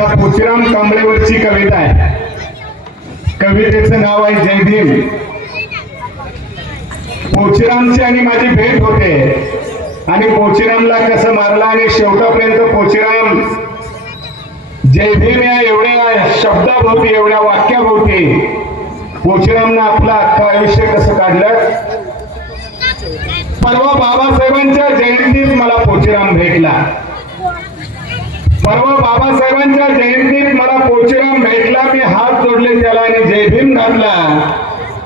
त्या पोचीराम कांबळेवरची कविता आहे. कवितेचं नाव आहे जय भीम. पोचीरामची आणि माझी भेट होते. आणि पोचीरामला कसं मारलं आणि शेवटापर्यंत पोचीराम जयभीम या एवढ्या शब्दाभोवती एवढ्या वाक्याभोवती पोचीरामनं आपलं अख्खं आयुष्य कसं काढलं? परवा बाबासाहेबांच्या जयंतीत मला पोचीराम भेटला. परवा बाबासाहेबांच्या जयंतीत मला पोचेराम भेटला. मी हात जोडले त्याला आणि जय भीम घातला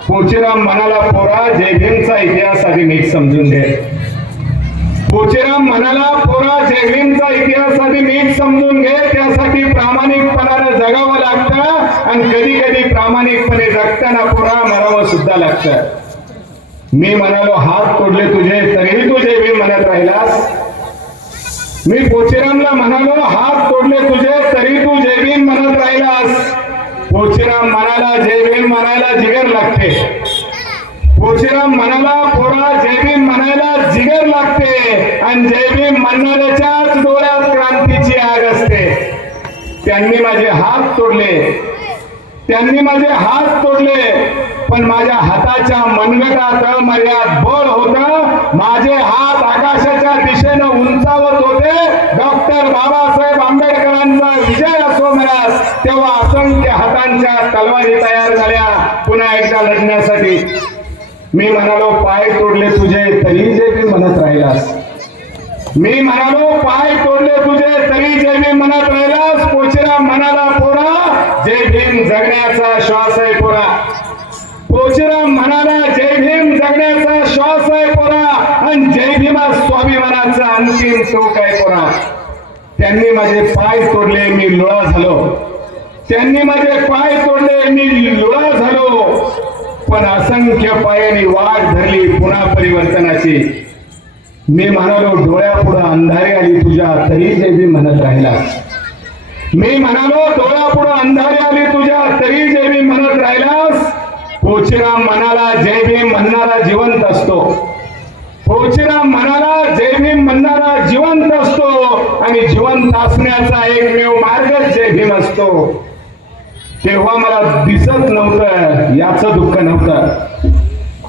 पोचेराम म्हणाला पोरा जय भीमचा इतिहास आधी नीट समजून घे. पोचेराम म्हणाला पोरा जय भीमचा इतिहास आधी नीट समजून घे. त्यासाठी प्रामाणिकपणानं जगावं लागतं आणि कधी कधी प्रामाणिकपणे जगताना पोरा मरावं सुद्धा लागतं. मी म्हणालो हात तोडले तुझे तरीही तू जय भीम म्हणत राहिलास? मी पोचेरामला म्हणालो हात तोडले तुझे तरी तू जय भीम म्हणत राहिलास. पोचेराम म्हणाला जय भीम म्हणायला जिगर लागते. पोचेराम म्हणाला पोरा जय भीम म्हणायला जिगर लागते आणि जय भीम म्हणणाऱ्याच्याच डोळ्यात क्रांतीची आग असते. त्यांनी माझे हात तोडले. त्यांनी माझे हात तोडले पण माझ्या हाताच्या मनगटात मर्याद बळ होत. माझे हात बाबासाहेब आंबेडकरांचा विजय असो म्हणत तेव्हा असंख्य हातांच्या तलवारी तयार झाल्या पुन्हा एकदा लढण्यासाठी. मी म्हणालो पाय तोडले तुझे तरी जे मी म्हणत राहिलास. मी म्हणालो पाय तोडले तुझे तरी जे मी म्हणत राहिलास. पोचरा म्हणाला पोरा जय भीम जगण्याचा श्वास आहे पोरा. पोचरा म्हणाला जय भीम जगण्याचा श्वास आहे पोरा. आणि जय भीमा स्वाभिमानाचा अंतिम टोक आहे पोरा. त्यांनी माझे पाय तोडले मी लोळा झालो. त्यांनी माझे पाय तोडले मी लुळा झालो. पण असंख्य पायाने वाट धरली पुन्हा परिवर्तनाची. मी म्हणालो डोळ्यापुढं अंधारी आली तुझ्या तरी जे म्हणत राहिला. मी म्हणालो डोळ्यापुढं अंधारी आली तुझ्या तरी जे म्हणत राहिलास पोचेराम म्हणाला जय भीम म्हणणारा जिवंत असतो. पोचेराम म्हणाला भीम म्हणणारा जिवंत असतो आणि जिवंत असण्याचा एकमेव मार्ग जय भीम असतो. तेव्हा मला दिसत नव्हतं याचं दुःख नव्हतं.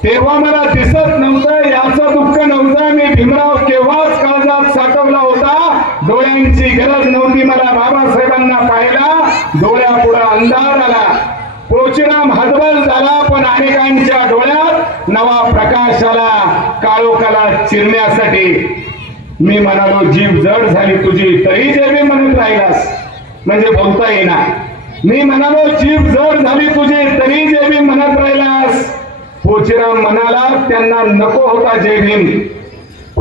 तेव्हा मला दिसत नव्हतं याचं दुःख नव्हतं. मी भीमराव केव्हाच काळजात साठवला होता? डोळ्यांची गरज नव्हती मला बाबासाहेबांना पाहिला डोळ्यापुढं अंधार आला. पोचराम हदबल झाला पण अनेकांच्या डोळ्यात नवा प्रकाश आला. काळोखाला चिरण्यासाठी. मी म्हणालो जीव जड झाली तुझी तरी जे मी म्हणत राहिलास म्हणजे बोलता येईना. मी म्हणालो जीव जड झाली तुझी तरी जे मी म्हणत राहिलास. पोचीराम म्हणाला त्यांना नको होता जय भीम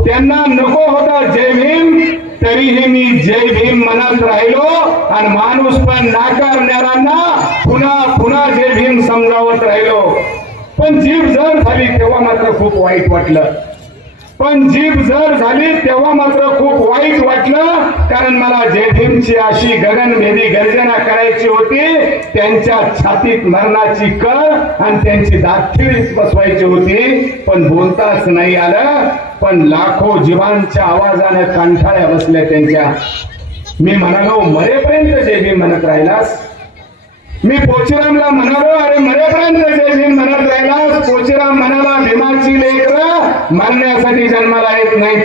त्यांना नको होता जय भीम तरीही मी जय भीम म्हणत राहिलो आणि माणूस पण नाकारणाऱ्यांना पुन्हा पुन्हा जय भीम समजावत राहिलो. पण जीभ जड झाली तेव्हा मात्र खूप वाईट वाटलं. पण जीभ जर झाली तेव्हा मात्र खूप वाईट वाटलं. कारण मला जय अशी गगनभेदी गर्जना करायची होती. त्यांच्या छातीत मरणाची कळ आणि त्यांची दाखिळीच बसवायची होती. पण बोलताच नाही आलं. पण लाखो जीवांच्या आवाजाने कंठाळ्या बसल्या त्यांच्या. मी म्हणालो मरेपर्यंत जे म्हणत राहिलास? मी पोचरामला म्हणालो अरे मरेपर्यंत जय म्हणत राहिला पोचराम म्हणाला भीमाची लेकर मरण्यासाठी जन्माला येत नाही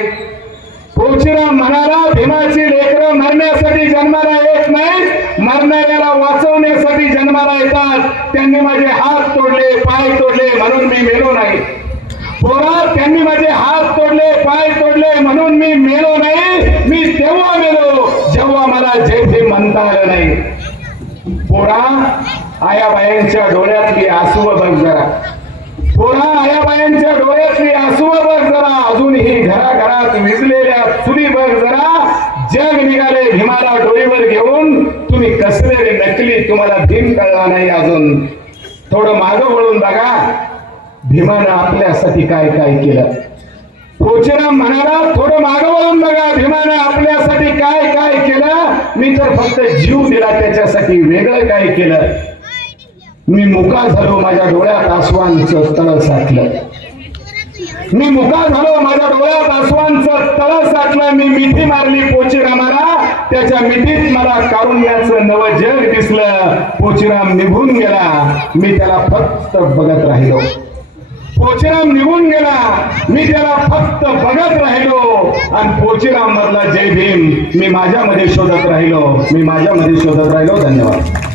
पोचराम म्हणाला भीमाची लेकर मरण्यासाठी जन्माला येत नाही मरणाऱ्याला वाचवण्यासाठी जन्माला येतात. त्यांनी माझे हात तोडले पाय तोडले म्हणून मी मेलो नाही. पोरा त्यांनी माझे हात तोडले पाय तोडले म्हणून मी मेलो नाही. मी तेव्हा मेलो जेव्हा मला जय भीम म्हणता आलं नाही. पोरा आयाबायांच्या डोळ्यातली आसू बघ जरा. पोरा आयाबायांच्या डोळ्यातली आसू बघ जरा. अजूनही घराघरात विजलेल्या चुली बघ जरा. जग निघाले भीमाला डोळीवर घेऊन. तुम्ही कसले नकली तुम्हाला भीम कळला नाही अजून. थोडं मागं वळून बघा. भीमानं आपल्यासाठी काय काय केलं? कोचेराम म्हणाला थोडं मागं बघा भीमाने आपल्यासाठी काय काय केलं? मी तर फक्त जीव दिला त्याच्यासाठी वेगळं काय केलं? मी मुका झालो माझ्या डोळ्यात आसवांचं तळ साठलं. मी मुका झालो माझ्या डोळ्यात आसवांचं तळ साठलं. मी मिठी मारली पोचीरामाला. त्याच्या मिठीत मला कारुण्याचं नव जग दिसलं. पोचीराम निघून गेला. मी त्याला फक्त बघत राहिलो. पोचीराम निघून गेला. मी त्याला फक्त बघत राहिलो. आणि पोचेराम मधला जय भीम मी माझ्यामध्ये शोधत राहिलो. मी माझ्यामध्ये शोधत राहिलो. धन्यवाद.